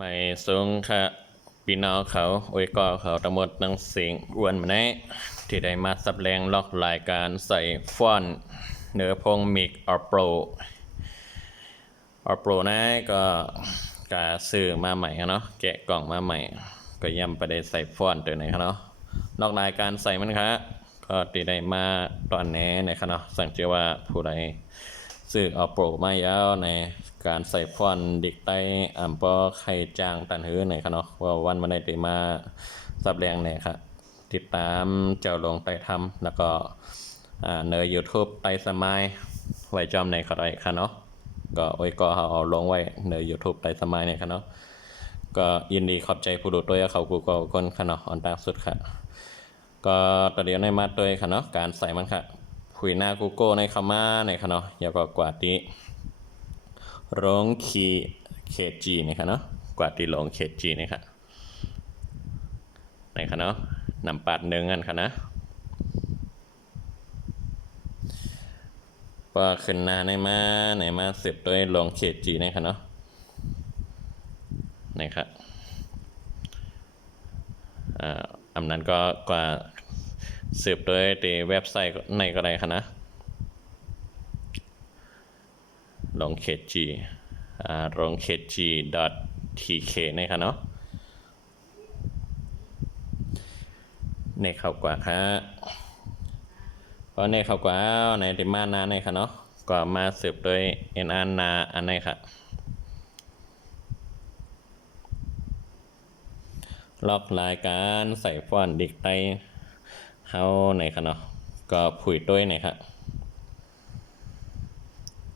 ไม่สูงค่ะพี่น้องเขาโอ้ยก็เขาทั้งหมดทั้งสิ่งอ้วนมาแน่ที่ได้มาสับแรงล็อกรายการใส่ฟอนต์เนื้อพงมิกออโปรนะก็กาซื้อมาใหม่เนาะแกะกล่องมาใหม่ก็ย่ำไปได้ใส่ฟอนต์ตัวไหนครับเนาะนอกรายการใส่มันครับก็ที่ได้มาตอนนี้นะครับเนาะสังเกตว่าผู้ใดซื้อออโปรมาแล้วในการใส่ฟอนต์ดิกใต้ปอไข่จางตันหื้อไหนครับเนาะว่าวันมาได้มาสับแรงไหนครับติดตามเจ้าลงไต่ทำแล้วก็เนย YouTube ไต่สมัยไว้จอมในเขาได้ครับเนาะก็โอ้ยก็เอาลงไว้ใน YouTube ไต่สมัยเนี่ยครับเนาะก็ยินดีขอบใจผู้ดูตัวเขากูก็คนค่ะเนาะอ่อนตาสุดค่ะก็ตอนเดียวในมาตัวค่ะเนาะการใส่มันค่ะคุยหน้ากูโก้ในคำมาในค่ะเนาะอย่าก็กว่าที่ร้องคีเคจีนี่ค่ะเนาะกว่าที่ลงเคจีนี่ค่ะในค่ะเนาะนำปัดหนึ่งกันค่ะนะพอขึ้นหน้าในมาสืบด้วยลงเคจีนี่ค่ะเนาะนี่ครับอันนั้นก็กว่าสืบด้วยที่เว็บไซต์ในก็ได้ค่ะนะลงเคจีลง kg.tk นะครับเนาะในเข้ากว่าครับเพราะในเข้ากว่าในดิมานาในค่ะเนาะก็มาสืบโดยเอ็นอานาอันไหนครับล็อกรายการใส่ฟอนต์ดิกไตเฮาในค่ะเนาะก็ผุยด้วยในครับ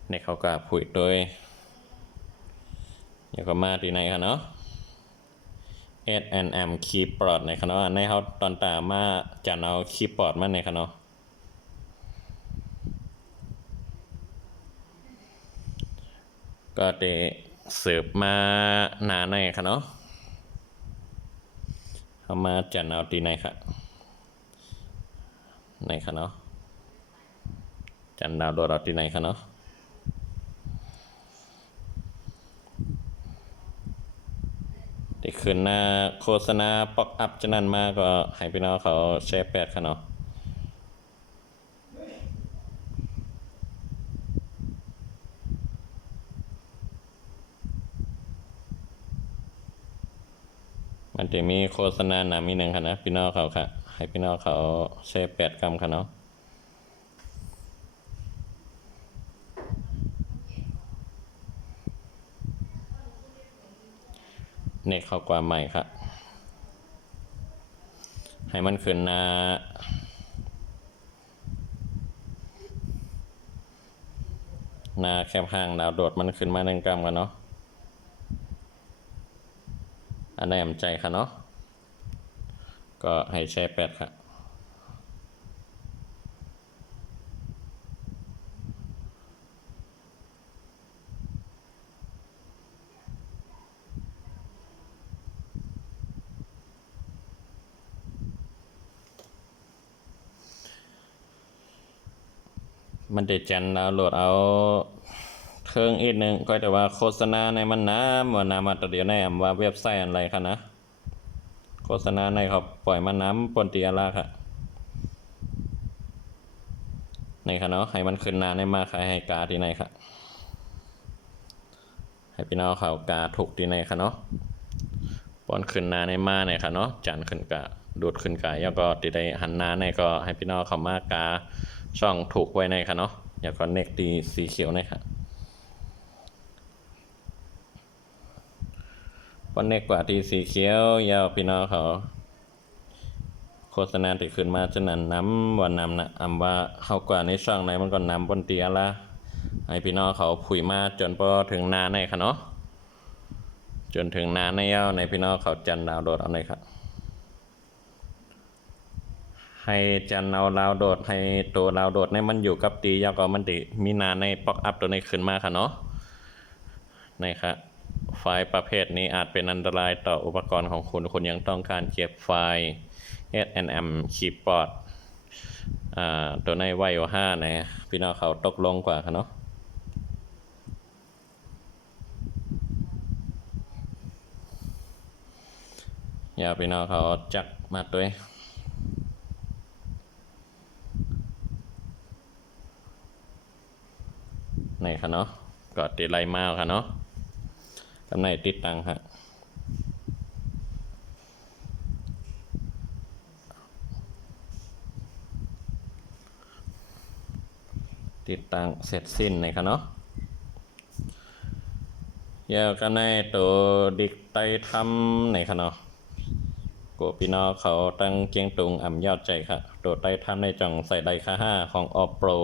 ในเขาก็ผุยด้วยเดี๋ยวก็มาที่ไหนค่ะเนาะ S&M คีย์บอร์ดในค่ะเนาะในเขาตอนตามาจะเอาคีย์บอร์ดมาในค่ะเนาะก็ได้เสิร์ฟมาหนาในค่ะเนาะเขามาจัดเอาที่ไหนค่ะในค่ะเนาะจัดดาวโดดเอาที่ไหนค่ะเนาะได้ขึ้นหน้าโฆษณาป๊อกอัพจะนั่นมากก็ให้พี่น้องเขาแชร์แปดค่ะเนาะมันจะมีโฆษณาหนามีหนึ่งค่ะนะพี่น้องเขาค่ะให้พี่น้องเขาแชร์แปดคำค่ะเนาะเน็ตเข้ากว่าใหม่ค่ะให้มันขึ้นหน้าแคบห้างดาวโดดมันขึ้นมาหนึ่งกรัมกันเนาะอันได้ใจค่ะเนาะก็ให้แชร์แปดค่ะมันจะจันดาวโหลดเอาเครื่องอีกหนึ่งก็แต่ว่าโฆษณาในมันน้ำว่าน้ำมาตัวเดียวในว่าเว็บไซต์อะไรค่ะนะโฆษณาในเขาปล่อยมันน้ำปนตีอะไรค่ะในค่ะเนาะให้มันขึ้นนาในมาขายให้กาที่ไหนค่ะให้พี่น้องเขากาถูกที่ไหนค่ะเนาะปนขึ้นนาในมาในค่ะเนาะจันขึ้นกาดูดขึ้นกาแล้วก็ตีได้หันนาในก็ให้พี่น้องเขามากาช่องถูกไว้ในค่ะเนาะอย่าก็เน็กตีสีเขียวในค่ะปนเน็กกว่าตีสีเขียวยาวพี่น้องเขาโฆษณาที่ขึ้นมาจะนั้นน้ำวันน้ำนะว่าเข้ากว่าในช่องไหนมันก็น้ำบนเตียละให้พี่น้องเขาผุยมาจนพอถึงนาในค่ะเนาะจนถึงนาในเย้าในพี่น้องเขาจันดาวโดดเอาเลยครับให้จันเอาดาวโดดให้ตัวดาวโดดในมันอยู่กับตียาวก็มันติมีนาในป๊อกอัพตัวนี้ขึ้นมาค่ะเนาะในครับไฟล์ประเภทนี้อาจเป็นอันตรายต่ออุปกรณ์ของคุณยังต้องการเก็บไฟล์ S&M คีย์บอร์ดตัวในไวโอ5นะพี่น้องเขาตกลงกว่าค่ะเนาะ อย่าพี่น้องเขาจักมาด้วยในค่ะเนาะก็ติดไล่มาค่ะเนาะกำไรติดตังค่ะติดตังเสร็จสิ้นในค่ะเนาะเยากันในตัวดิกไตทำในค่ะเนาะกูพี่น้องเขาตั้งเกียงตุงอ่ำยอดใจค่ะตัวไตทำในจังใส่ไดค่า5ของ Oppo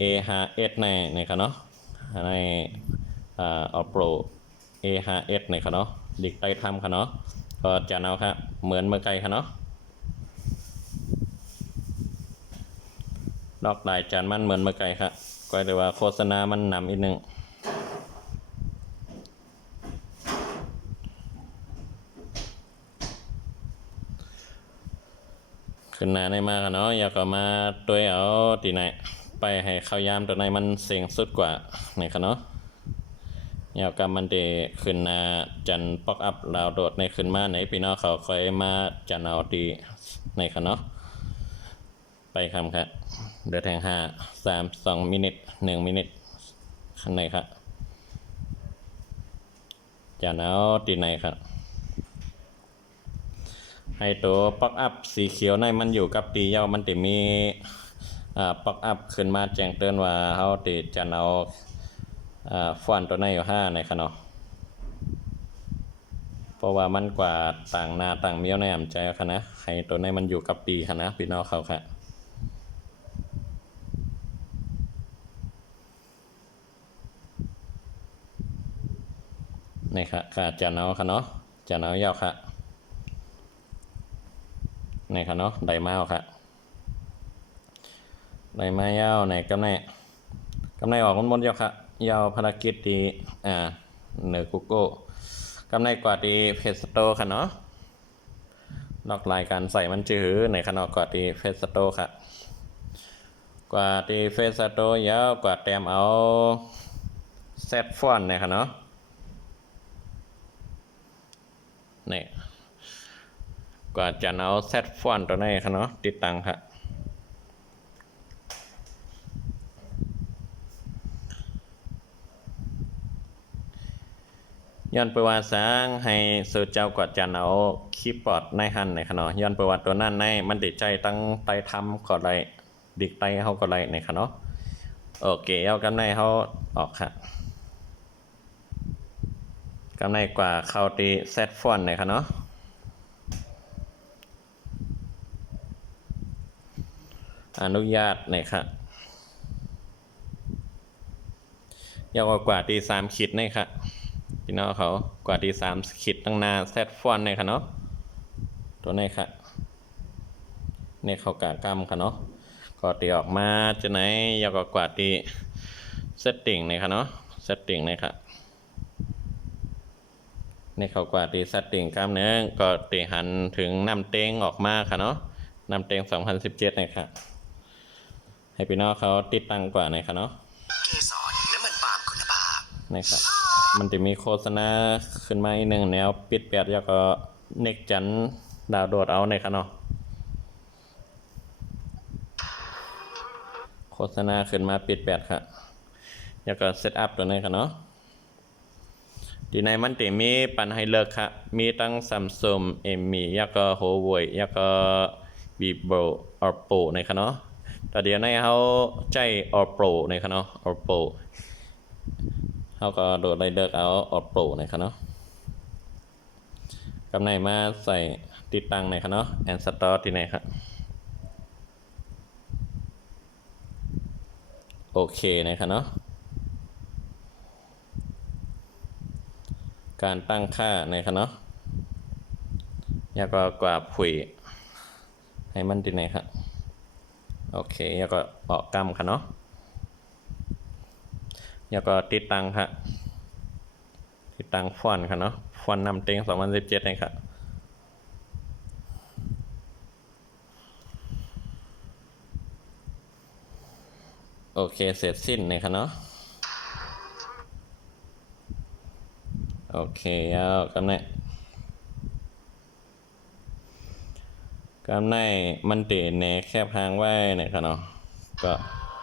A5S ในค่ะเนาะในOppo A5S ในค่ะเนาะดิกไตทำค่ะเนาะก็จะเอาค่ะเหมือนเมื่อไกลค่ะเนาะนอกได้จานมันเหมือนเมื่อไกลค่ะก็เลยว่าโฆษณามันนำอีกนึงขึ้นหน้าในมาค่ะเนาะอยากก็มาตัวเอาตีไหนไปให้ข้าวยามตัวไหนมันเสียงสุดกว่าในค่ะเนาะอยากกับมันเดขึ้นหน้าจันป๊อกอัพดาวโดดในขึ้นมาในพี่น้องเขาคอยมาจันเอาตีในค่ะเนาะไปคำค่ะเดือแทง2 มินิท1 มินิทข้างในค่ะจันเอาตีไหนค่ะให้ตัวป๊อกอัพสีเขียวในมันอยู่กับตีเย้ามันติมีป๊อกอัพขึ้นมาแจ้งเตือนว่าเขาติจะเอาฟอนต์ตัวในอยู่5ในค่ะเนาะเพราะว่ามันกว่าต่างหน้าต่างเมี้ยวในอ่ำใจค่ะนะให้ตัวในมันอยู่กับตีค่ะนะพี่น้องเขาค่ะนี่ค่ะค่ะจะเอาค่ะเนาะจะเอายาวค่ะนี่ค่ะเนาะไดมาค่ะไดมายาวในกำไรออกมนๆยาวค่ะยาวภารกิจดีเหนือกูโก้กำไรกว่าดีเพจสโตค่ะเนาะนอกรายการใส่มันจื้อในขนอกกว่าดีเพจสโตค่ะกว่าดีเพจสโตยาวกว่าแต้มเอาเซตฟอนต์ในค่ะเนาะนี่กว่าจะเอาเซตฟอนต์ตัวนี้ค่ะเนาะติดตั้งค่ะย้อนประวัติสร้างให้สื่อเจ้ากว่าจะเอาคีย์บอร์ดในหันในค่ะเนาะย้อนประวัติตัวนั้นในมันติดใจตั้งไตทำก็ได้ดิกไตเขาก็ได้ในค่ะเนาะโอเคเอากำไรเขาออกค่ะกำไรกว่าเข้าตีเซตฟอนต์ในค่ะเนาะอนุญาตในค่ะยาวกว่าตี3 ขีดในค่ะพี่น้องเขากว่าตี3 ขีดตั้งหน้าเซตฟอนต์ในค่ะเนาะตัวนี้ค่ะนี่เขากากรรมค่ะเนาะก็ตีออกมาจะไหนยาวกว่าตีเซตติ้งในค่ะเนาะเซตติ้งในค่ะนี่เขากว่าตีเซตติ้งกล้ามเนื้อก็ตีหันถึงน้ำเต็งออกมาค่ะเนาะน้ำเต็ง2017ในค่ะให้พี่น้องเขาติดตั้งกว่าในค่ะเนาะเกสรน้ำมันปาล์มคุณภาพนะครับมันจะมีโฆษณาขึ้นมาอีกหนึ่งแนวปิดแปดแล้วก็เน็กจันดาวโดดเอาในค่ะเนาะโฆษณาขึ้นมาปิดแปดค่ะแล้วก็เซตอัพตัวนี้ค่ะเนาะที่ในมันจะมีปันให้เลิกค่ะมีตั้งซัมซุงเอมมี่แล้วก็โฮเว่ยแล้วก็วีโบออร์โปในค่ะเนาะแต่เดี๋ยวในเขาใจออร์โปในค่ะเนาะออร์โปเขาก็โดดไล่เลิกเอาออร์โปในค่ะเนาะกำไรมาใส่ติดตั้งในค่ะเนาะแอนสตอร์ที่ไหนครับโอเคนะครับเนาะการตั้งค่าในค่ะเนาะแล้วก็กว่าผุยให้มันที่ไหนครับโอเคแล้วก็ออกกำค่ะเนาะแล้วก็ติดตั้งค่ะติดตั้งฟอนต์ค่ะเนาะฟอนต์นำเต็ง2017นะครับโอเคเสร็จสิ้นนะครับเนาะโอเคเอากำเนิด กำในมันเตะในแคบทางไว้นะครับเนาะก็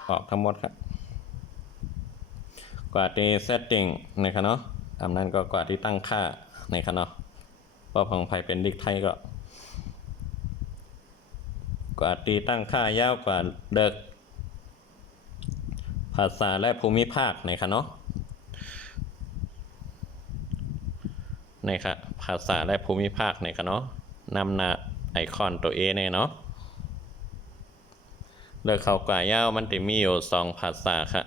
ออกทั้งหมดครับกว่าที่ setting นะครับเนาะอันนั้นก็กว่าที่ตั้งค่านะครับเนาะเพราะของไผเป็นดิกไทยก็กว่าที่ตั้งค่ายาวกว่าเด็กภาษาและภูมิภาคนะครับเนาะนี่ครับภาษาและภูมิภาคนะครับเนาะนำหน้าไอคอนตัว A เนี่ยเนาะเลือกเข้ากว่ายาวมันจะมีอยู่2ภาษาครับ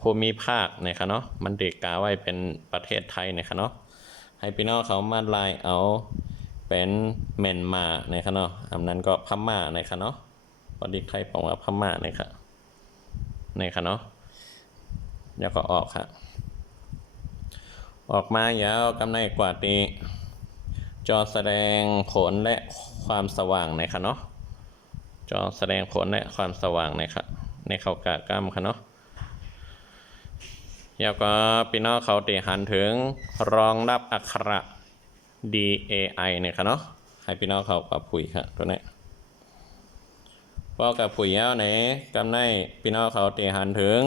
ภูมิภาคนะครับเนาะมันติกาไว้เป็นประเทศไทยนะครับเนาะให้พี่น้องเขามาลายเอาเป็นเมียนมานะครับเนาะอันนั้นก็พม่านะครับเนาะพอดีไทยบอกว่าพม่านะครับเนาะแล้วก็ออกครับออกมายาวกำในกว่าตีจอแสดงผลและความสว่างนะครับเนาะจอแสดงผลและความสว่างนะครับในเขากะกล้ามครับเนาะแล้วก็พี่น้องเขาตีหันถึงรองรับอักขระ DAI นะครับเนาะให้พี่น้องเขากับปุ๋ยครับตัวนี้พอกับปุ๋ยแล้วไหนกำในพี่น้องเขาตีหันถึง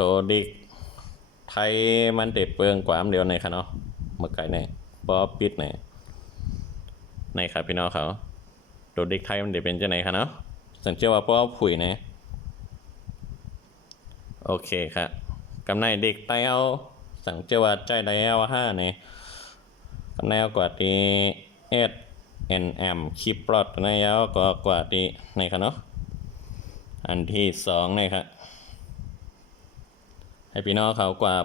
ตัวดิกไทยมันเด็ดเปลืองกว่าเดียวในครับเนาะเมื่อไก่เนี่ยบอปิดเนี่ยในครับพี่น้องเขาตัวดิกไทยมันเด็ดเป็นจะไหนครับเนาะสังเกตว่าพอปุ๋ยเนี่ยโอเคครับกำในเด็กไตเอาสังเกตว่าใจไดเอา5เนี่ยกำในเอากว่าที่SNM คลิปปลอดในเอาก็กว่าที่ในครับเนาะอันที่2เนี่ยครับให้พี่น้องเขากว่า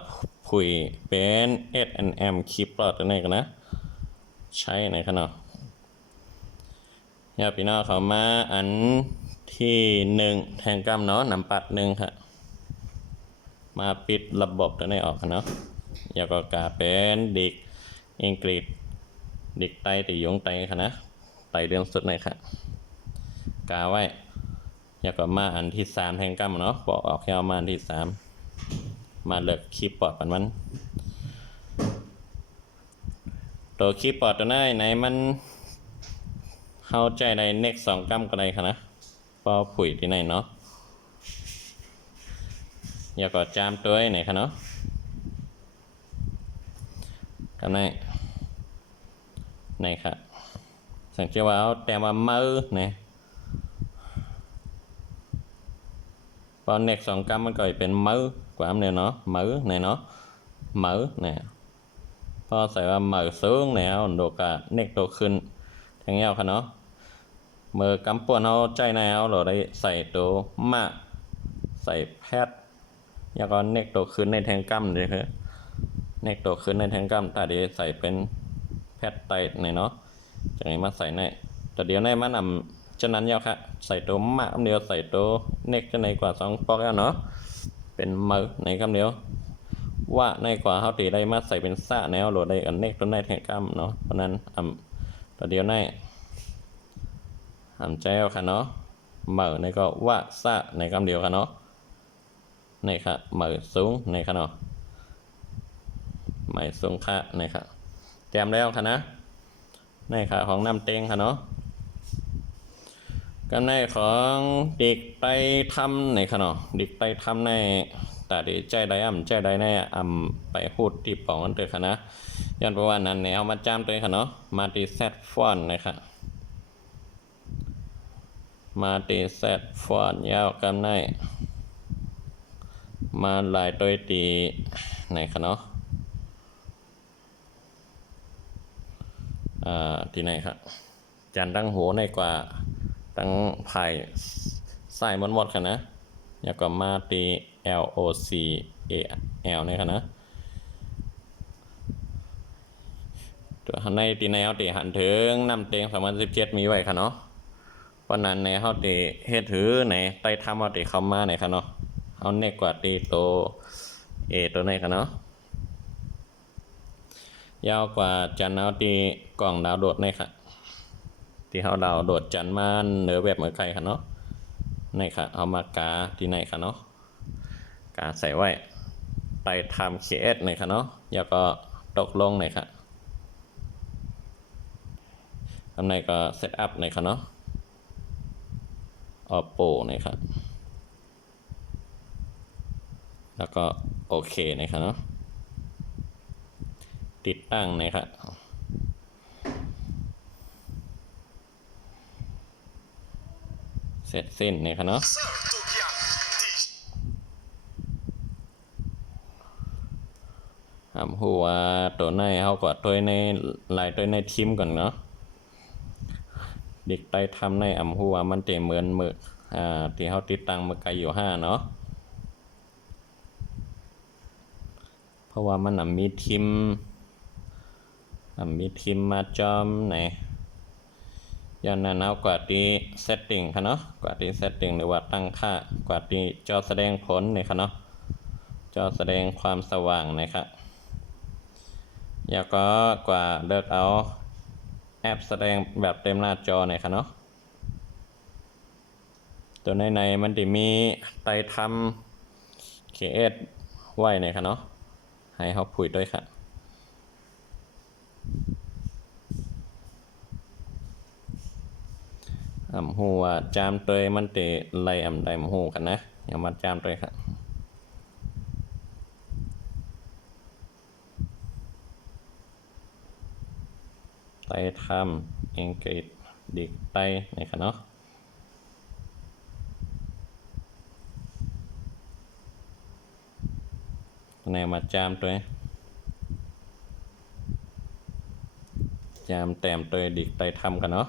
ผุยเป็น SNM คลิปปลอดตัวนี้กันนะใช้ในขนาดพี่น้องเขามาอันที่1แทงกำเนาะนำปัด1ค่ะมาปิดระบบตัวนี้ออกเนาะแล้วก็กาเป็นดิกอังกฤษดิกไตติยงไตค่ะนะไตเรื่องสุดเลยค่ะกาไว้แล้วก็มาอันที่3แทงกำเนาะบอกออกแค่มาอันที่3มาเลือกคีย์บอร์ดมันตัวคีย์บอร์ดตัวไหนมันเข้าใจในเน็ก2กัมก็ได้ค่ะนะพอผุยที่ไหนเนาะอย่าก็จามตัวไหนค่ะเนาะกันไหนค่ะสังเกตว่าแต่ว่ามือเนี่ยพอเน็ก2กัมมันก็เป็นมือกว่าเนี่ยเนาะมือเนี่ยเนาะมือเนี่ยพอใส่ว่ามือสูงเนี่ยโดกะเน็กโตขึ้นทั้งเงี้ยค่ะเนาะมือกำปวนเอาใจแนวเราได้ใส่ตัวมาใส่แพทแล้วก็เน็กโตขึ้นในแทงกัมเลยคือเน็กโตขึ้นในแทงกัมแต่เดี๋ยวใส่เป็นแพทไตในเนาะจากนี้มาใส่ในแต่เดี๋ยวในมันฉะนั้นยาวค่ะใส่ตัวมาเดียวใส่ตัวเน็กจะในกว่า2ปอกแล้วเนาะเป็นมือในคำเดียวว่าในกว่าเขาตีได้มาใส่เป็นซะแนวโหลดได้อันเน็กตัวในแทงกัมเนาะเพราะนั้นแต่เดี๋ยวในใจเอาค่ะเนาะเหมือในก็ว่าซะในคำเดียวค่ะเนาะในค่ะเหมือสูงในค่ะเนาะเหมือสูงค่ะในค่ะเตรียมแล้วค่ะนะในค่ะของน้ำเต็งค่ะเนาะกันในของเด็กไปทำในค่ะเนาะเด็กไปทำในแต่ดีใจใดใจใดในไปพูดที่ปองกันเถอะค่ะนะย้อนเพราะว่านั้นเนี่ยเอามาจามตัวค่ะเนาะมาตีแซดฟอนนะคะมาตีแซดฟอนยาวกันในมาลายตัวตีในค่ะเนาะที่ไหนครับจันตั้งหัวในกว่าตั้งไผ่ใส่หมดค่ะนะแล้วก็มาตี LOCAL ในค่ะนะตัวในตีแนวตีหันถึงนำเต็ง2017มีไว้ค่ะเนาะเพราะนั้นในเขาตีเฮ็ดถือในไต่ทำเอาตีเข้ามาในค่ะเนาะเอาเน็กกว่าตีตัวตัวในค่ะเนาะยาวกว่าจันเอาตีกล่องดาวโดดในค่ะที่เขาดาวโดดจันมาเหนือแบบเหมือนใครค่ะเนาะในค่ะเอามากาที่ไหนค่ะเนาะกาใส่ไว้ไต่ทำ KS ในค่ะเนาะแล้วก็ตกลงในค่ะ ข้างในก็เซตอัพนะครับเนาะ Oppo นะครับแล้วก็โอเคนะครับเนาะติดตั้งนะครับเสร็จสิ้นนะครับเนาะหัวตัวในเขาก็ตัวในลายตัวในทีมก่อนเนาะเด็กได้ทำในหัวมันจะเหมือนมือที่เขาติดตั้งมือไกลอยู่5เนาะเพราะว่ามันมีทีมมาจอมไหนย้อนนั้นเอากว่าที่เซตติ้งค่ะเนาะกว่าที่เซตติ้งหรือว่าตั้งค่ากว่าที่จอแสดงผลเนี่ยค่ะเนาะจอแสดงความสว่างนะครับแล้วก็กว่าเลือกเอาแอปแสดงแบบเต็มหน้าจอเนี่ยค่ะเนาะตัวในมันจะมีไต่ทำเคเอสไว้เนี่ยค่ะเนาะให้เขาพูดด้วยค่ะหัวจามตัวมันจะไล่ได้หูกันนะอย่ามาจามตัวค่ะไต่ทำเองเกตดิกไต่นี่ค่ะเนาะในมาจามตัวจามแต้มตัวดิกไต่ทำกันเนาะ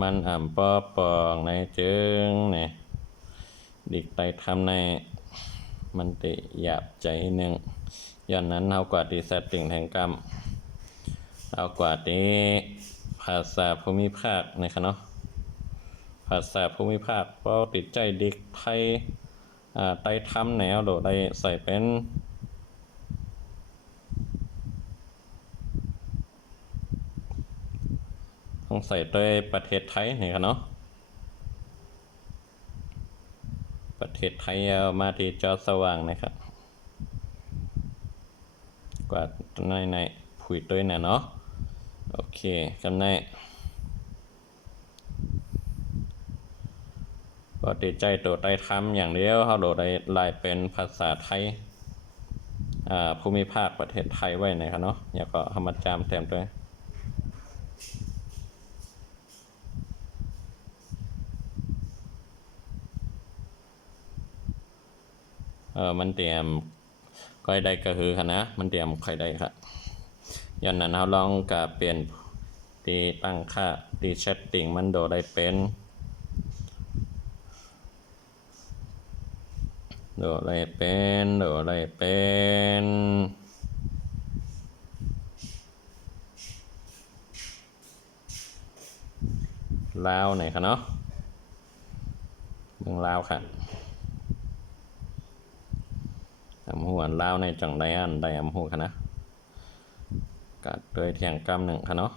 มันปอปองในเจิงเนี่ยดิกไต่ทำในมันติหยาบใจหนึ่งย้อนนั้นเอากว่าที่เซตติ้งแห่งกรรมเอากว่าที่ภาษาภูมิภาคนะครับเนาะภาษาภูมิภาคเพราะติดใจเด็กไทยไต้ทำแนวโดดได้ใส่เป็นต้องใส่ด้วยประเทศไทยนี่ครับเนาะประเทศไทยเอามาที่จอสว่างนะครับกว่าในผุยตัวน่ะเนาะโอเคกันในก็ติดใจตัวไต้ทำอย่างเดียวเขาโดดได้ลายเป็นภาษาไทยภูมิภาคประเทศไทยไว้นะครับเนาะแล้วก็เอามาจามแต้มด้วยมันเตรียมค่อยได้ก็คือค่ะนะมันเตรียมค่อยได้ครับย้อนนั้นเราลองกับเปลี่ยนตีตั้งค่าตีเซตติ้งมันโดได้เป็นโดได้เป็นลาวไหนคะเนาะเมืองลาวค่ะหัวลาวในจังไดอันได้หัวค่ะนะกัดด้วยเทียงกำหนึ่งค่ะเนาะ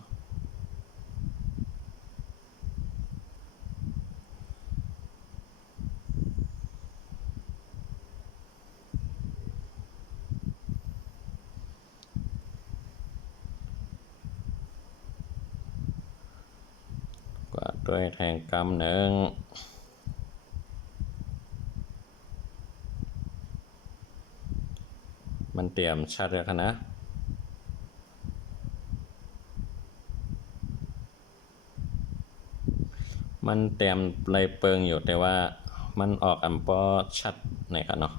กว่าด้วยแทงกำหนึ่งมันเตรียมชัดเลยค่ะนะมันเตรียมไรเปิงอยู่แต่ว่ามันออกปอชัดไหนค่ะเนาะ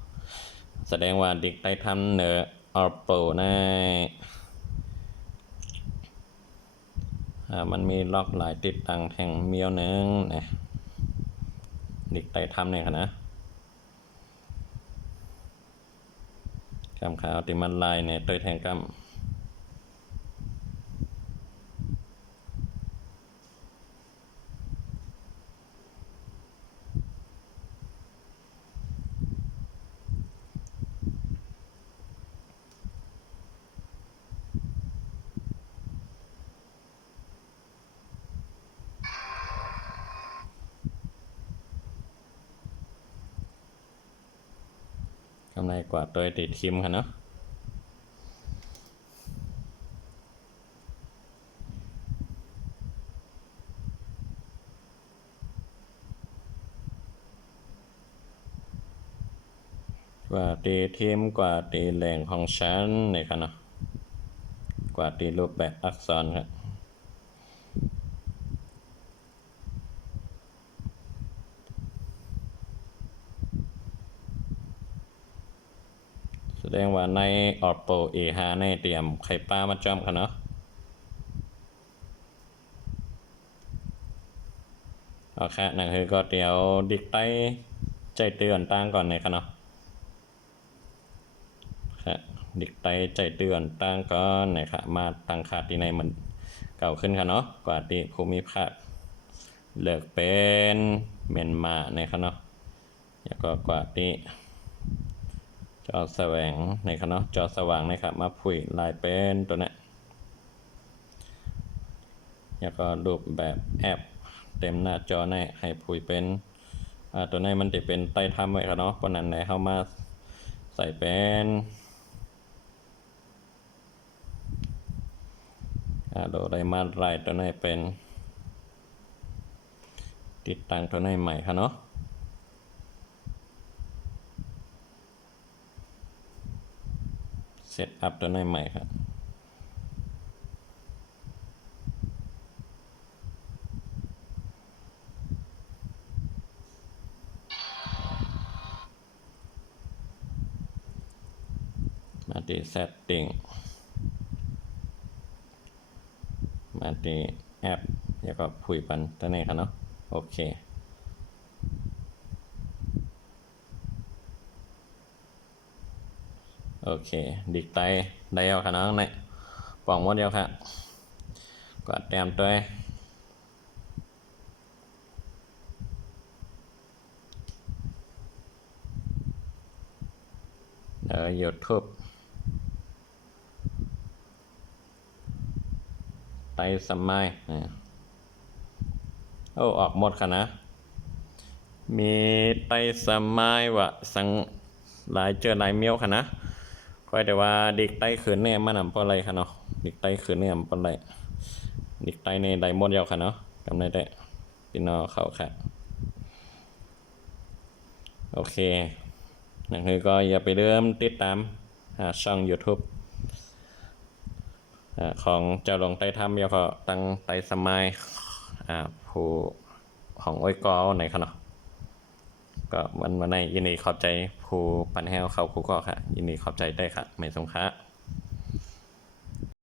แสดงว่าเด็กได้ทำเนอOppo ในมันมีล็อกหลายติดตั้งแห่งเมียวหนึ่งนะเด็กได้ทำเนี่ยค่ะนะกำขาวติมันลายเนี่ยตัวแทงกำกำไรกว่าตัวติดทิมค่ะเนาะ ว่าตีทีมกว่าตีแหล่งของฉันนะครับเนาะกว่าตีรูปแบบอักษรครับแสดงว่าใน Oppo A5 ในเตรียมไข่ปลามาจอมครับเนาะเอาค่ะนั่นคือก็เดี๋ยวดิกใต้ใจเตือนตั้งก่อนนะครับเนาะค่ะดิกใต้ใจเตือนตั้งก่อนนะครับมาตั้งค่าที่ในมันเก่าขึ้นครับเนาะกว่าที่ภูมิภาคเลิกเป็นเมียนมานะครับเนาะแล้วก็กว่าที่จอแสวงนะครับเนาะจอสว่างนะครับมาผุยลายเป็นตัวนี้แล้วก็รูปแบบแอปเต็มหน้าจอในให้ผุยเป็นตัวนี้มันจะเป็นไต่ทำไว้ครับเนาะเพราะนั้นเข้ามาใส่เป็นโดได้มาไล่ตัวนี้เป็นติดตั้งตัวนี้ใหม่ครับเนาะเซตอัพตัวนี้ใหม่ครับมาที่ setting มาที่แอปแล้วก็ผุยปันตัวนี้ครับเนาะโอเคโอเคดิกไตได้แล้วครับเนาะในปล่องหมดเดียวครับกดแต้มตัวYouTube ไตสมัยโอ้ออกหมดค่ะนะมีไตสมัยวะสังหลายเจอหลายเมียวค่ะนะค่อยแต่ว่าดิกไตขืนเนี่ยมันนำปอะไรค่ะเนาะดิกไตขืนเนี่ยมันปอะไรดิกไตในไดหมดเดียวค่ะเนาะจำได้พี่น้องเขาค่ะโอเคนั่นคือก็อย่าไปเริ่มติดตามช่อง YouTube ของเจ้าหลวงไต้ถ้ำแล้วก็ตั้งไต้สมัยผู้ของอ้อยกอไหนครับเนาะก็วันในยินดีขอบใจผู้ปันแห้วเขาคู่ก็ค่ะยินดีขอบใจได้ค่ะไม่สงค่ะ